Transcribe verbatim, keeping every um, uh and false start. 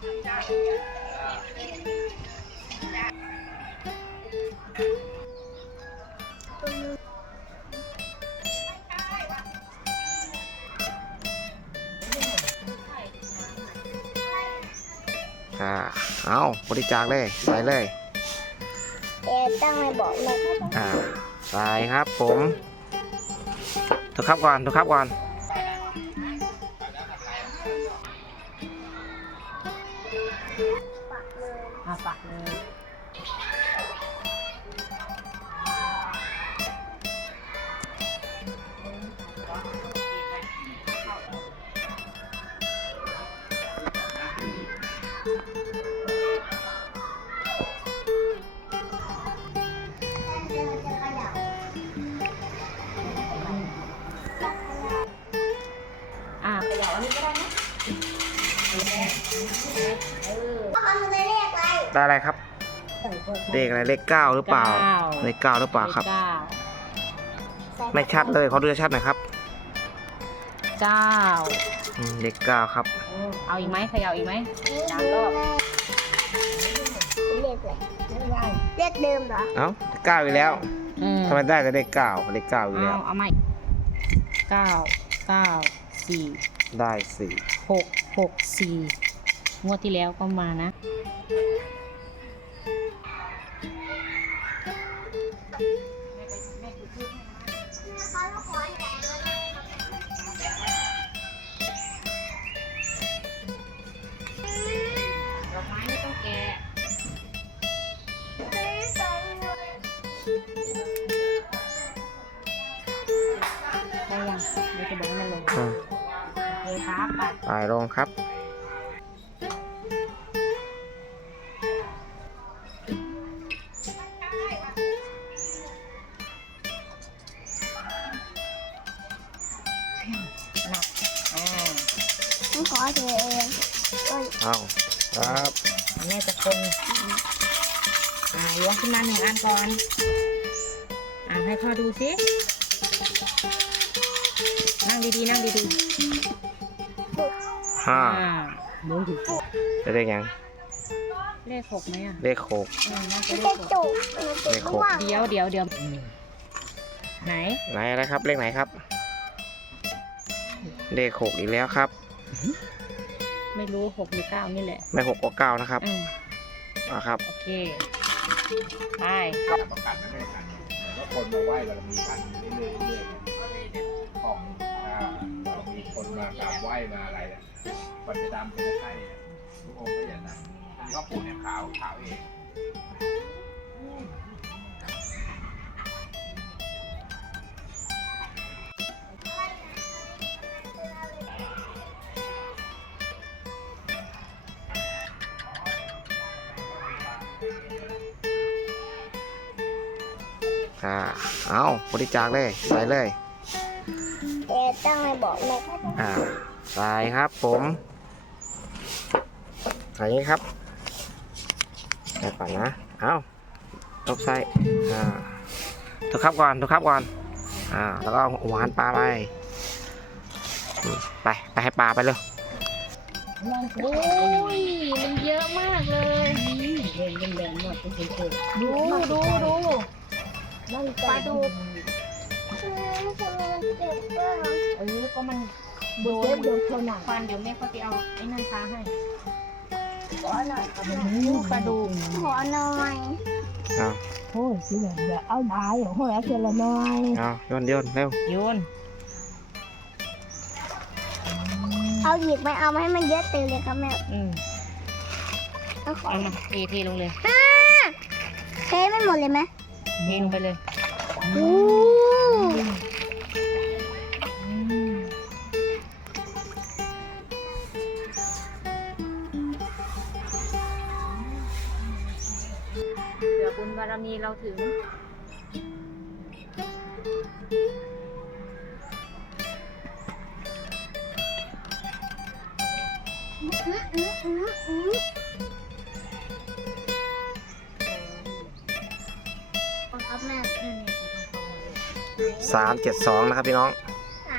อ่าเอาบริจาคเลยใส่เลยเอ๊ตั้งไม่บอกแม่อ่าใส่ครับผมถูกครับก่อนถูกครับก่อนปักเลยอ่ะปักเลยอ่ะเขย่าอันนี้ก็ได้นะเออพ่อเขาจะได้เลขอะไรได้อะไรครับเลขอะไรเลขเก้าหรือเปล่าเลขเก้าหรือเปล่าครับเก้าไม่ชัดเลยเขาดูชัดหน่อยครับเก้าอืมเลขเก้าครับเอาอีกไหมเขย่าอีกไหมสามรอบเลขอะไรเลขเดิมเหรอเอ้าเก้าอีกแล้วอืมทำไมได้แต่เลขเก้าเลขเก้าอีกแล้วเอาเอาใหม่เก้าเก้าสี่ได้สี่หกหกสี่งวดที่แล้วก็มานะดอกไม้ไม่ต้องแกะได้ยังเดี๋ยวจะบอกให้มันลงอ่าโอเคครับไปไปลงครับหนักอ่าผมขอเธอเองโอ้ยเอาครับแม่จะคนอ่าล้วงขึ้นมาหนึ่งอันก่อนอ่าให้พ่อดูสินั่งดีๆนั่งดีห้าๆอ่าดูดิได้เลขยังเลขหกไหมอ่ะเลขหกเออน่าจะเลเลขขหกจุกเลขหกว่างเดี๋ยวเดี๋ยวเดี๋ยวไหนไหนอะไรครับเลขไหนครับ เลขหกอีกแล้วครับไม่รู้หกหรือเก้านี่แหละไม่หกก็เก้านะครับอืมอ่าครับโอเคไปประกาศไม่ได้กันแล้วคนมาไหว้บารมีกันเรื่อยๆเรื่อยๆของอ่าบารมีคนมากราบไหว้มาอะไรเนี่ยมันจะดำเป็นไข่เนี่ยทุกองค์ก็อย่างนั้นอันนี้ก็ปูเนี่ยขาวขาวเองอ่าเอาบริจาคเลยใส่เลยเอ๊ตั้งไม่บอกแม่อ่าใส่ครับผมใส่อย่างนี้ครับใส่ก่อนนะเอาตบใส่อ่าถูกครับก่อนถูกครับก่อนอ่าแล้วก็เอาหัวหันปลาไปอืมไปไปให้ปลาไปเลยโอ้ยมันเยอะมากเลยเด่นเป็นแดงหมดเป็นเฉยๆดูดูดูปลาดูด เออก็มันโดนโดนคนหนักฟันเดี๋ยวแม่เขาจะเอาไอ้นั่นทาให้ขอหน่อยปลาดูกขอหน่อยเอาโอ้ยคือแบบเดี๋ยวเอาได้เหรอโอ้ยเอาเจละน้อยเอาโยนโยนเร็วโยนเอาหยิบไหมเอามาให้มันเยอะตื่นเลยครับแม่อืมเอาขอเอามาเทเทลงเลยเทไม่หมดเลยไหมเทลงไปเลยโอ้เดี๋ยวบุญบารมีเราถึงครับแม่สามเจ็ดสองนะครับพี่น้อง